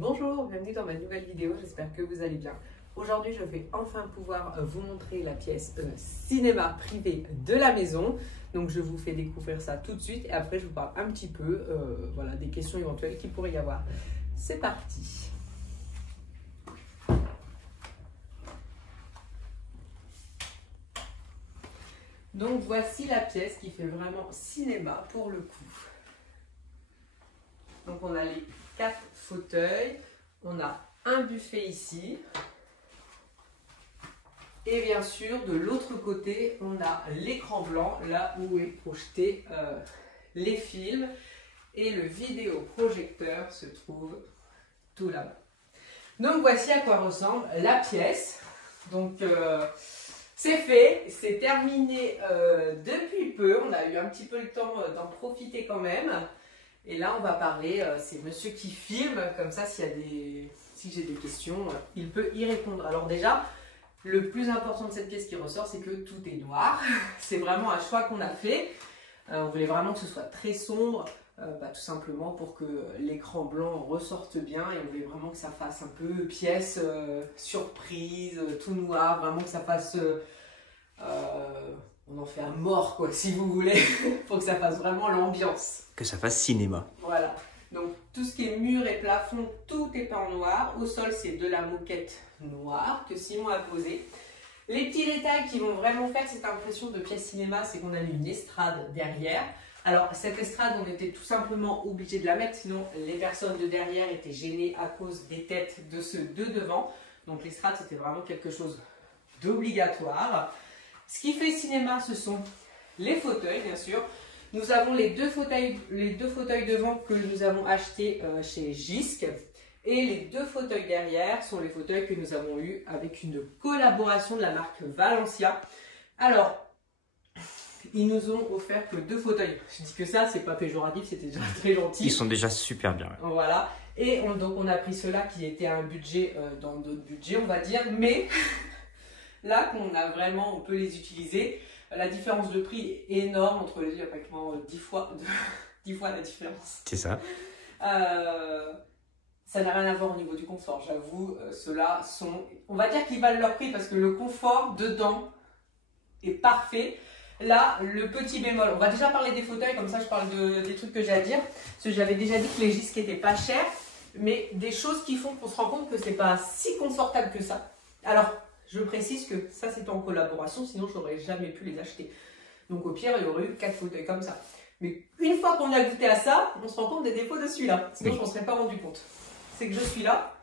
Bonjour, bienvenue dans ma nouvelle vidéo, j'espère que vous allez bien. Aujourd'hui, je vais enfin pouvoir vous montrer la pièce cinéma privé de la maison. Donc, je vous fais découvrir ça tout de suite et après, je vous parle un petit peu voilà, des questions éventuelles qu'il pourrait y avoir. C'est parti. Donc, voici la pièce qui fait vraiment cinéma pour le coup. Donc, on a les 4 fauteuils, on a un buffet ici. Et bien sûr, de l'autre côté, on a l'écran blanc, là où est projeté les films. Et le vidéoprojecteur se trouve tout là-bas. Donc voici à quoi ressemble la pièce. Donc c'est fait, c'est terminé depuis peu. On a eu un petit peu le temps d'en profiter quand même. Et là, on va parler, c'est monsieur qui filme, comme ça, si j'ai des questions, il peut y répondre. Alors déjà, le plus important de cette pièce qui ressort, c'est que tout est noir. C'est vraiment un choix qu'on a fait. On voulait vraiment que ce soit très sombre, tout simplement pour que l'écran blanc ressorte bien. Et on voulait vraiment que ça fasse un peu pièce surprise, tout noir, vraiment que ça fasse... on en fait un mort, quoi, si vous voulez, pour que ça fasse vraiment l'ambiance. Que ça fasse cinéma. Voilà. Donc, tout ce qui est mur et plafond, tout est peint en noir. Au sol, c'est de la moquette noire que Simon a posée. Les petits détails qui vont vraiment faire cette impression de pièce cinéma, c'est qu'on a mis une estrade derrière. Alors, cette estrade, on était tout simplement obligé de la mettre, sinon les personnes de derrière étaient gênées à cause des têtes de ceux de devant. Donc, l'estrade, c'était vraiment quelque chose d'obligatoire. Ce qui fait cinéma, ce sont les fauteuils, bien sûr. Nous avons les deux fauteuils devant que nous avons achetés chez Gisc. Et les 2 fauteuils derrière sont les fauteuils que nous avons eus avec une collaboration de la marque Valencia. Alors, ils nous ont offert que 2 fauteuils. Je dis que ça, c'est pas péjoratif, c'était déjà très gentil. Ils sont déjà super bien. Voilà. Et donc, on a pris ceux-là qui étaient un budget dans d'autres budgets, on va dire. Mais là, on peut les utiliser. La différence de prix est énorme entre les deux, il y a pratiquement 10 fois la différence. C'est ça. Ça n'a rien à voir au niveau du confort, j'avoue, ceux-là sont... On va dire qu'ils valent leur prix parce que le confort dedans est parfait. Là, le petit bémol, on va déjà parler des fauteuils, comme ça je parle des trucs que j'ai à dire. Parce que j'avais déjà dit que les Gisc n'étaient pas chers, mais des choses qui font qu'on se rend compte que c'est pas si confortable que ça. Alors, je précise que ça c'est en collaboration, sinon je n'aurais jamais pu les acheter. Donc au pire, il y aurait eu 4 fauteuils comme ça. Mais une fois qu'on a goûté à ça, on se rend compte des défauts de celui-là. Sinon, je ne m'en serais pas rendu compte. C'est que je suis là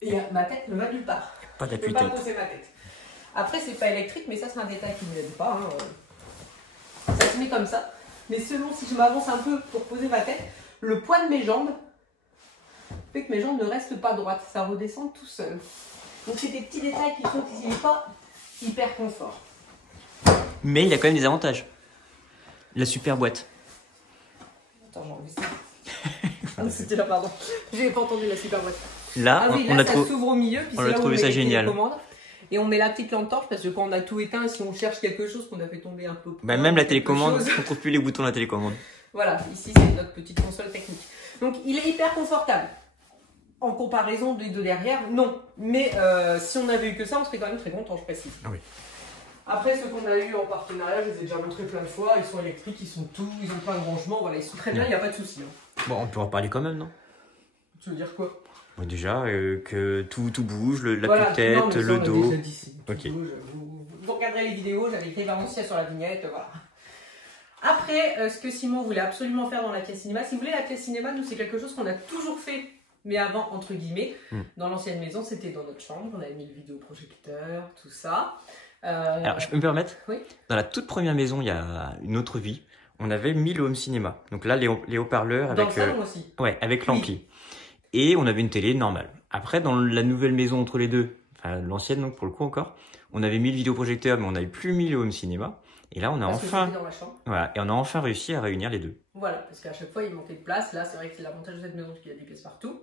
et ma tête ne va nulle part. Pas Je ne peux pas poser ma tête. Après, c'est pas électrique, mais ça, c'est un détail qui ne m'aide pas. Hein. Ça se met comme ça. Mais selon si je m'avance un peu pour poser ma tête, le poids de mes jambes fait que mes jambes ne restent pas droites. Ça redescend tout seul. Donc, c'est des petits détails qui font qu'il n'est pas hyper confort. Mais il y a quand même des avantages. La super boîte. Attends, j'ai enlevé ça. C'était là, pardon. J'ai pas entendu la super boîte. Là, là ça s'ouvre au milieu, puis on a trouvé ça génial. Et on met la petite lampe torche parce que quand on a tout éteint, si on cherche quelque chose qu'on a fait tomber un peu. Même la télécommande, on trouve plus les boutons de la télécommande. Voilà, ici c'est notre petite console technique. Donc il est hyper confortable. En comparaison des deux derrière, non. Mais si on avait eu que ça, on serait quand même très content, je précise. Ah oui. Après, ceux qu'on a eu en partenariat, je les ai déjà montrés plein de fois. Ils sont électriques, ils sont tout, ils ont plein de rangements. Voilà, ils sont très bien, il n'y a pas de souci. Hein. Bon, on peut en parler quand même, non? Tu veux dire quoi? Bon, déjà, que tout bouge, la tête, le dos. Ok. Vous regarderez les vidéos, j'avais écrit Valencia sur la vignette, voilà. Après, ce que Simon voulait absolument faire dans la pièce cinéma, si vous voulez, la pièce cinéma, nous, c'est quelque chose qu'on a toujours fait, mais avant, entre guillemets. Dans l'ancienne maison, c'était dans notre chambre, on avait mis le vidéoprojecteur, tout ça. Alors, je peux me permettre? Oui. Dans la toute première maison, il y a une autre vie, on avait mis le home cinéma. Donc là, les haut-parleurs avec... Dans le salon aussi. Ouais, avec l'ampli. Et on avait une télé normale. Après, dans la nouvelle maison entre les deux, enfin l'ancienne donc pour le coup encore, on avait mis le vidéoprojecteur, mais on n'avait plus mis le home cinéma. Et là, on a enfin réussi à réunir les deux. Voilà, parce qu'à chaque fois, il manquait de place. Là, c'est vrai que c'est l'avantage de cette maison, c'est qu'il y a des pièces partout.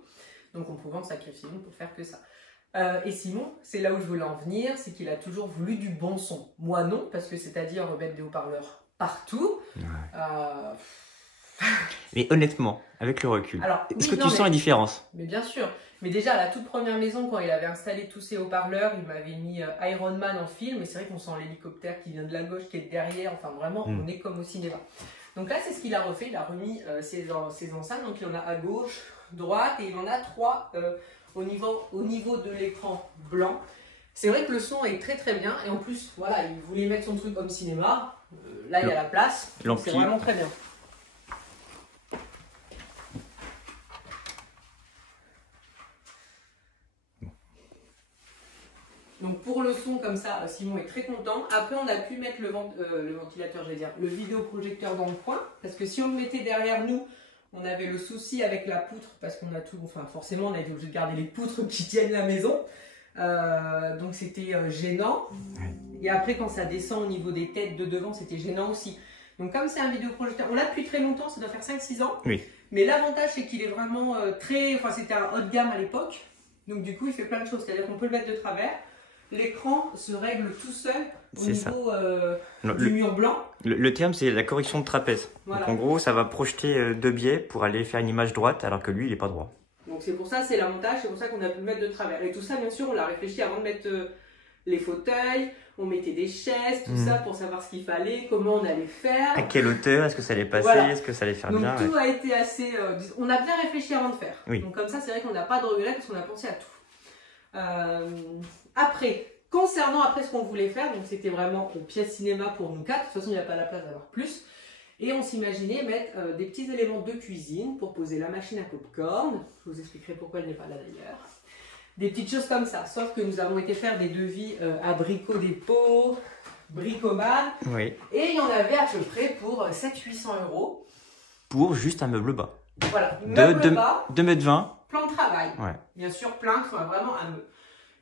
Donc, on pouvait en sacrifier une pour faire que ça. Et Simon, c'est là où je voulais en venir, c'est qu'il a toujours voulu du bon son. Moi, non, parce que c'est-à-dire mettre des haut-parleurs partout. Ouais. Mais honnêtement, avec le recul, est-ce que tu sens mais, la différence? Mais bien sûr. Mais déjà, à la toute première maison, quand il avait installé tous ses haut-parleurs, il m'avait mis Iron Man en film. Et c'est vrai qu'on sent l'hélicoptère qui vient de la gauche, qui est derrière. Enfin, vraiment, on est comme au cinéma. Donc là, c'est ce qu'il a refait. Il a remis ses enceintes. Donc il en a à gauche, droite. Et il en a 3 au niveau de l'écran blanc. C'est vrai que le son est très très bien. Et en plus, voilà, il voulait mettre son truc comme cinéma. Là, il y a la place. C'est vraiment très bien. Donc pour le son comme ça, Simon est très content. Après on a pu mettre le ventilateur, j'allais dire, le vidéoprojecteur dans le coin. Parce que si on le mettait derrière nous, on avait le souci avec la poutre. Parce qu'on a tout, enfin forcément on a été obligé de garder les poutres qui tiennent la maison. Donc c'était gênant. Et après quand ça descend au niveau des têtes de devant, c'était gênant aussi. Donc comme c'est un vidéoprojecteur, on l'a depuis très longtemps, ça doit faire 5-6 ans. Oui. Mais l'avantage c'est qu'il est vraiment enfin c'était un haut de gamme à l'époque. Donc du coup il fait plein de choses, c'est-à-dire qu'on peut le mettre de travers. L'écran se règle tout seul au niveau du mur blanc. Le terme, c'est la correction de trapèze. Voilà. Donc, en gros, ça va projeter 2 biais pour aller faire une image droite, alors que lui, il n'est pas droit. Donc c'est pour ça, c'est l'avantage, c'est pour ça qu'on a pu le mettre de travers. Et tout ça, bien sûr, on l'a réfléchi avant de mettre les fauteuils, on mettait des chaises, tout ça, pour savoir ce qu'il fallait, comment on allait faire. À quelle hauteur, est-ce que ça allait passer, est-ce que ça allait faire bien. Donc tout a été assez... on a bien réfléchi avant de faire. Oui. Donc comme ça, c'est vrai qu'on n'a pas de regrets, parce qu'on a pensé à tout. Après, concernant ce qu'on voulait faire, donc c'était vraiment une pièce cinéma pour nous 4, de toute façon il n'y a pas la place d'avoir plus, et on s'imaginait mettre des petits éléments de cuisine pour poser la machine à popcorn, je vous expliquerai pourquoi elle n'est pas là d'ailleurs, des petites choses comme ça, sauf que nous avons été faire des devis à Brico Dépôt, Bricoman, et il y en avait à peu près pour 700-800 €. Pour juste un meuble bas. Voilà, meuble bas, 2,20 m. Plan de travail, bien sûr plein, vraiment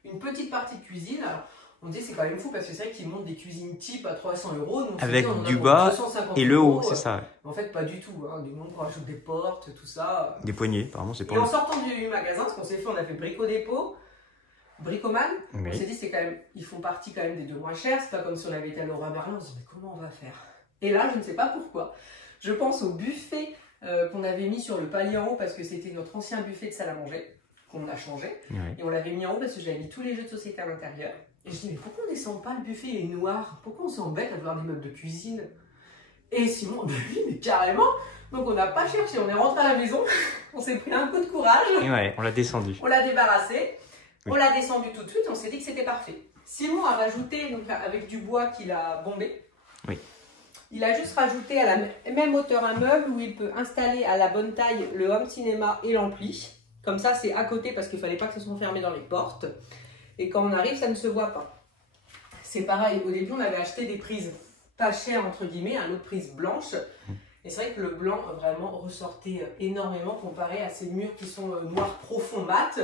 une petite partie de cuisine. Alors, on dit c'est quand même fou parce que c'est vrai qu'ils montent des cuisines type à 300 €. Donc avec du bas et le haut, c'est ça. En fait, pas du tout. Du moment qu'on rajoute des portes, tout ça. Des poignées, apparemment, c'est pas. Et en sortant du magasin, ce qu'on s'est fait, on a fait Brico Dépôt, Bricoman. On s'est dit, c'est quand même, ils font partie quand même des 2 moins chers. C'est pas comme si on avait été à Leroy Merlin. On se dit, mais comment on va faire? Et là, je ne sais pas pourquoi. Je pense au buffet qu'on avait mis sur le palier en haut parce que c'était notre ancien buffet de salle à manger. On a changé et on l'avait mis en haut parce que j'avais mis tous les jeux de société à l'intérieur et je dis mais pourquoi on descend pas, le buffet il est noir, pourquoi on s'embête à voir des meubles de cuisine? Et Simon, oui mais carrément, donc on n'a pas cherché, on est rentré à la maison, on s'est pris un coup de courage, on l'a descendu, on l'a débarrassé, on l'a descendu tout de suite, on s'est dit que c'était parfait. Simon a rajouté, donc avec du bois qu'il a bombé, il a juste rajouté à la même hauteur un meuble où il peut installer à la bonne taille le home cinéma et l'ampli. Comme ça, c'est à côté parce qu'il ne fallait pas que ce soit fermé dans les portes. Et quand on arrive, ça ne se voit pas. C'est pareil, au début, on avait acheté des prises pas chères, entre guillemets, un autre prise blanche. Et c'est vrai que le blanc, vraiment, ressortait énormément comparé à ces murs qui sont noirs profonds mat.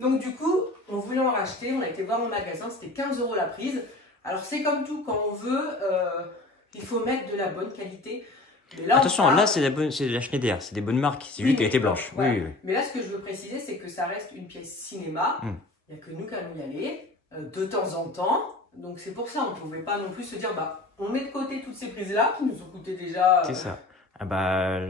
Donc du coup, on voulait en racheter, on a été voir au magasin, c'était 15 € la prise. Alors c'est comme tout, quand on veut, il faut mettre de la bonne qualité. Là, attention, là c'est de la Schneider, c'est des bonnes marques, c'est juste qu'elle était blanche. Voilà. Oui. Mais là, ce que je veux préciser, c'est que ça reste une pièce cinéma. Il n'y a que nous qui allons y aller de temps en temps. Donc c'est pour ça, on ne pouvait pas non plus se dire, bah, on met de côté toutes ces prises-là qui nous ont coûté déjà... C'est ça. Ah bah,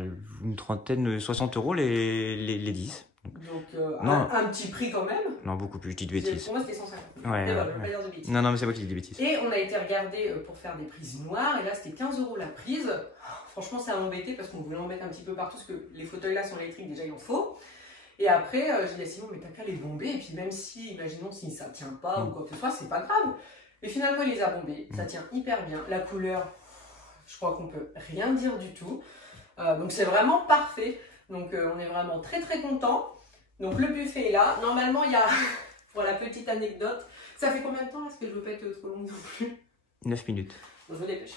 une trentaine, 60 € les 10. Donc un petit prix quand même. Non, beaucoup plus, je dis de bêtises. Pour moi, c'était 150. Ouais, je vais pas dire de bêtises. Non, mais c'est moi qui dis des bêtises. Et on a été regarder pour faire des prises noires. Et là, c'était 15 € la prise. Franchement, ça a embêté parce qu'on voulait en mettre un petit peu partout. Parce que les fauteuils là sont électriques, déjà il en faut. Et après, j'ai dit à Simon, mais t'as qu'à les bomber. Et puis même si, imaginons si ça tient pas ou quoi que ce soit, c'est pas grave. Mais finalement, il les a bombés. Ça tient hyper bien. La couleur, je crois qu'on peut rien dire du tout. Donc c'est vraiment parfait. Donc on est vraiment très très content. Donc le buffet est là. Normalement, il y a, pour la petite anecdote, ça fait combien de temps? Est-ce que je veux pas être trop longue non plus? 9 minutes. Bon, je me dépêche.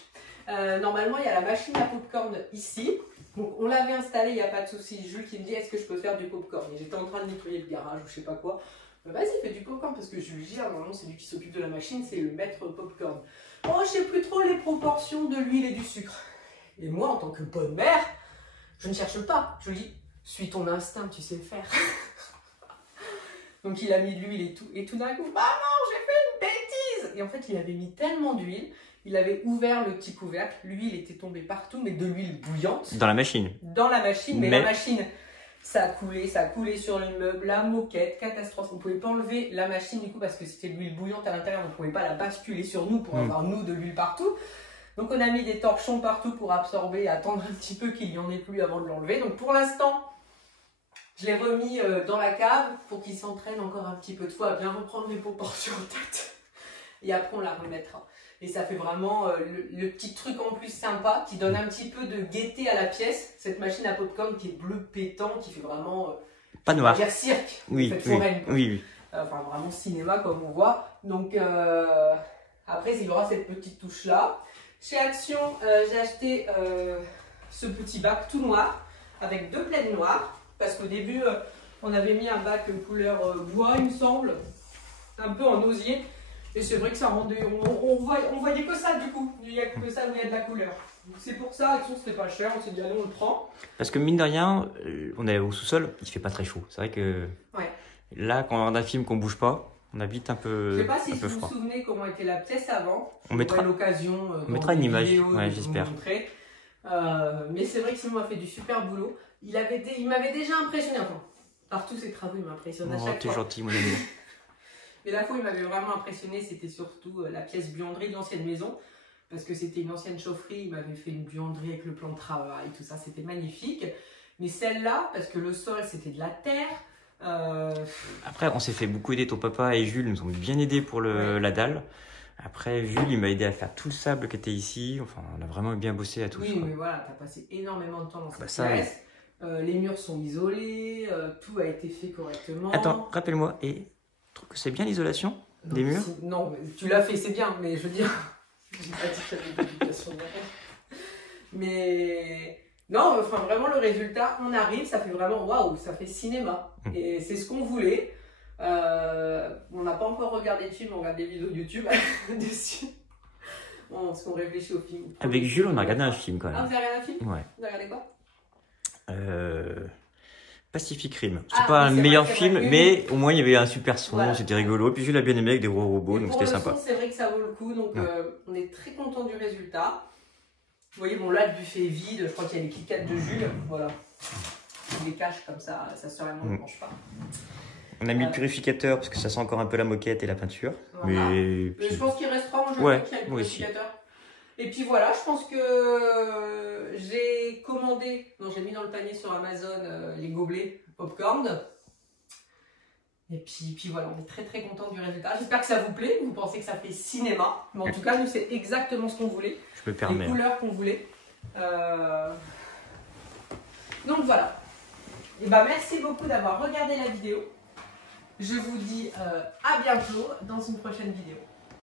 Normalement, il y a la machine à popcorn ici. Donc on l'avait installée, il n'y a pas de souci. Jules qui me dit, est-ce que je peux faire du popcorn? Et j'étais en train de nettoyer le garage ou je sais pas quoi. Vas-y, fais du popcorn parce que Jules gère, normalement c'est lui qui s'occupe de la machine, c'est le maître popcorn. Oh, je sais plus trop les proportions de l'huile et du sucre. Et moi, en tant que bonne mère, je ne cherche pas. Je lui dis, suis ton instinct, tu sais faire. Donc il a mis de l'huile et tout d'un coup, maman, j'ai fait une bêtise. Et en fait, il avait mis tellement d'huile Il avait ouvert le petit couvercle, l'huile était tombée partout, mais de l'huile bouillante. Dans la machine. Dans la machine, mais la machine, ça a coulé sur l'immeuble, la moquette, catastrophe. On ne pouvait pas enlever la machine du coup parce que c'était de l'huile bouillante à l'intérieur, on ne pouvait pas la basculer sur nous pour avoir nous de l'huile partout. Donc on a mis des torchons partout pour absorber, attendre un petit peu qu'il n'y en ait plus avant de l'enlever. Donc pour l'instant, je l'ai remis dans la cave pour qu'il s'entraîne encore un petit peu de fois à bien reprendre les proportions en tête. Et après on la remettra. Et ça fait vraiment le petit truc en plus sympa qui donne un petit peu de gaieté à la pièce. Cette machine à popcorn qui est bleu pétant, qui fait vraiment... pas noir. Dire cirque, oui, foraine, oui. Enfin vraiment cinéma comme on voit. Donc après il y aura cette petite touche là. Chez Action, j'ai acheté ce petit bac tout noir avec 2 plaids noirs. Parce qu'au début, on avait mis un bac couleur bois, il me semble, un peu en osier. Et c'est vrai que ça rendait. On voyait que ça du coup. Il n'y a que ça où il y a de la couleur. C'est pour ça, Action, c'était pas cher. On s'est dit, allez, on le prend. Parce que mine de rien, on est au sous-sol, il fait pas très chaud. C'est vrai que là, quand on regarde un film qu'on bouge pas, on habite un peu. Je sais pas si vous vous souvenez comment était la pièce avant. On mettra l'occasion. On mettra une image, j'espère. Mais c'est vrai que Simon a fait du super boulot. Il m'avait déjà impressionné. Enfin, par tous ses travaux, il m'impressionne à chaque fois. T'es gentil, mon ami. Mais la fois où il m'avait vraiment impressionné, c'était surtout la pièce buanderie de l'ancienne maison. Parce que c'était une ancienne chaufferie, il m'avait fait une buanderie avec le plan de travail, tout ça, c'était magnifique. Mais celle-là, parce que le sol, c'était de la terre. Après, on s'est fait beaucoup aider, ton papa et Jules nous ont bien aidés pour la dalle. Après, Jules, il m'a aidé à faire tout le sable qui était ici. Enfin, on a vraiment bien bossé à tous. Oui, mais voilà, tu as passé énormément de temps dans cette pièce. Les murs sont isolés, tout a été fait correctement. Attends, rappelle-moi, et tu trouves que c'est bien l'isolation des murs? Non, tu l'as fait, c'est bien, mais je veux dire, j'ai pas dit qu'il y avait une éducation derrière. Mais non, enfin vraiment le résultat, on arrive, ça fait vraiment waouh, ça fait cinéma. Et c'est ce qu'on voulait. On n'a pas encore regardé de film, on regarde des vidéos YouTube dessus. Parce qu'on réfléchit au film. Avec Jules, on a regardé un film quand même. Ah, vous avez regardé un film? Ouais. Vous avez regardé quoi? Pacific Rim. C'est pas un meilleur film, mais au moins il y avait un super son, c'était rigolo. Et puis Jules a bien aimé avec des gros robots, donc c'était sympa. C'est vrai que ça vaut le coup, donc on est très content du résultat. Vous voyez, bon là le buffet est vide, je crois qu'il y a les Kit Kat de Jules, voilà. On les cache comme ça, sa soeur et moi ne mange pas. On a mis le purificateur parce que ça sent encore un peu la moquette et la peinture. Voilà. Mais je pense qu'il restera, moi je veux qu'il y ait le purificateur. Aussi. Et puis voilà, je pense que j'ai commandé, j'ai mis dans le panier sur Amazon les gobelets popcorn. Et puis voilà, on est très très content du résultat. J'espère que ça vous plaît, vous pensez que ça fait cinéma. Mais en tout cas, nous c'est exactement ce qu'on voulait. Je me permets. Les couleurs qu'on voulait. Donc voilà. Et merci beaucoup d'avoir regardé la vidéo. Je vous dis à bientôt dans une prochaine vidéo.